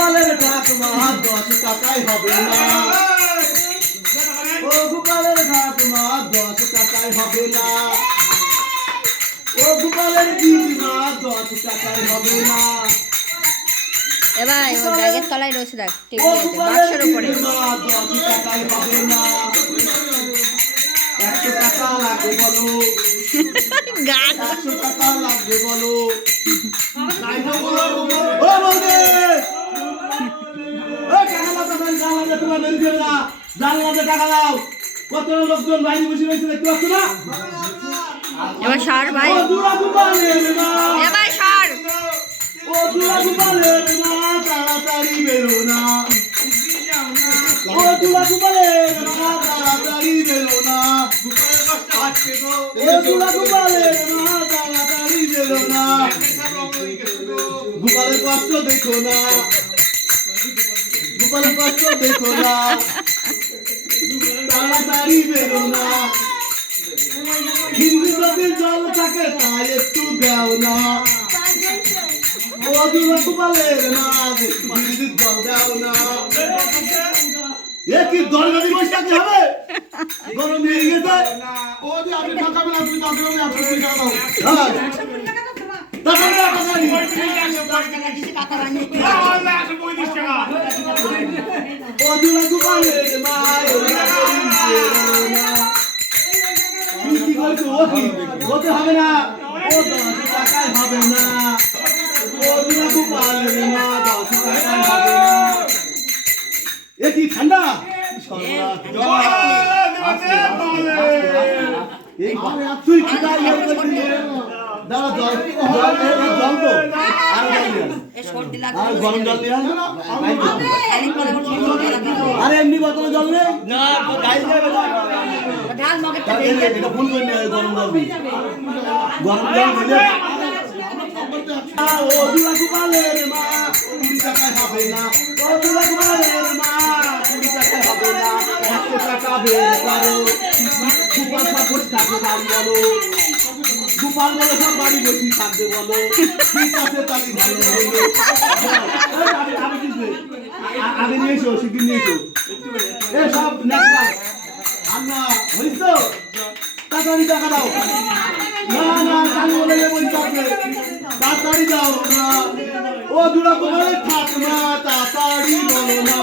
গোপালের ঠাকুমা 10 টাকায় হবে না ও গোপালের ঠাকুমা 10 টাকায় হবে না ও গোপালের দিদিমা 10 টাকায় হবে না এবার ওই ব্যাগের তলায় রয়েছে দেখ টেবিলে বাক্সের উপরে 10 টাকায় হবে না 100 টাকা লাগবে বলো গান 100 টাকা লাগবে বলো ও বলবে ওই টাকা লাগবে জানলা তোমার মেরে দিও না জানলাতে টাকা দাও কত লোকজন বাইরে বসে রয়েছে দেখতে পাচ্ছ না এবার সর ভাই ও দুরা গোপালের মা এবার সর ও দুরা গোপালের মা তাড়াতাড়ি বেরো না ও দুরা গোপালের মা তাড়াতাড়ি বেরো না ও দুরা গোপালের মা তাড়াতাড়ি বেরো না গোপালের কষ্ট দেখো না গোপালের কষ্ট দেখো না তাড়াতাড়ি বেরো না হিন্দু যদি জল থাকে তাই একটু দাও না ও দুরা গোপালের মা হিন্দু জল দাও না এ কি দরগাদি বসে থাকতে হবে গরম হয়ে গেছে ও যে আপনি টাকা পেলে আপনি টাকা পেলে আপনি টাকা দাও হ্যাঁ টাকা না টাকা নি ও দুরা গোপালের মা কি বলছো ও কি বলতে হবে না ও 10 টাকায় হবে না ও দুরা গোপালের মা 10 টাকায় হবে না এ কি ঠান্ডা তুই খিদা ইয়ে করবি দাঁড়া জল জল তো আর গরম জল নিয়ে আরে এমনি বোতলে জল নেই না ঢাল মগেরটা এটা ফুল করে নিয়ে গরম জল দিই গরম জল দিলে ও দুলা গোপালের মা 20 টাকায় হবে না ও দুলা গোপালের মা 20 টাকায় হবে না 100 টাকা বের করো গোপাল সাপোর্ট থাকে দাম বলো গোপাল বলে সব বাড়ি বসি থাকবে বলো ঠিক আছে তালি ভালো হলো আমি কিছু আগে নিয়ে এসো শিগগির নিয়ে এসো এ সব নেতা আমরা হইছ তাড়াতাড়ি টাকা দাও না না কাল বলে বই থাকবে তাড়াতাড়ি দাও না ও দুলা গোপালের ঠাকুমা তাড়াতাড়ি বলো না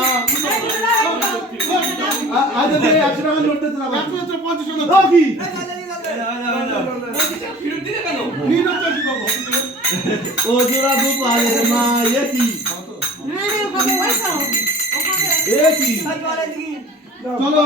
আজ যে 100 টাকা নোট দিতে না 150 টাকা ও কি ও দুলা গোপালের মা এ কি এ কি চলো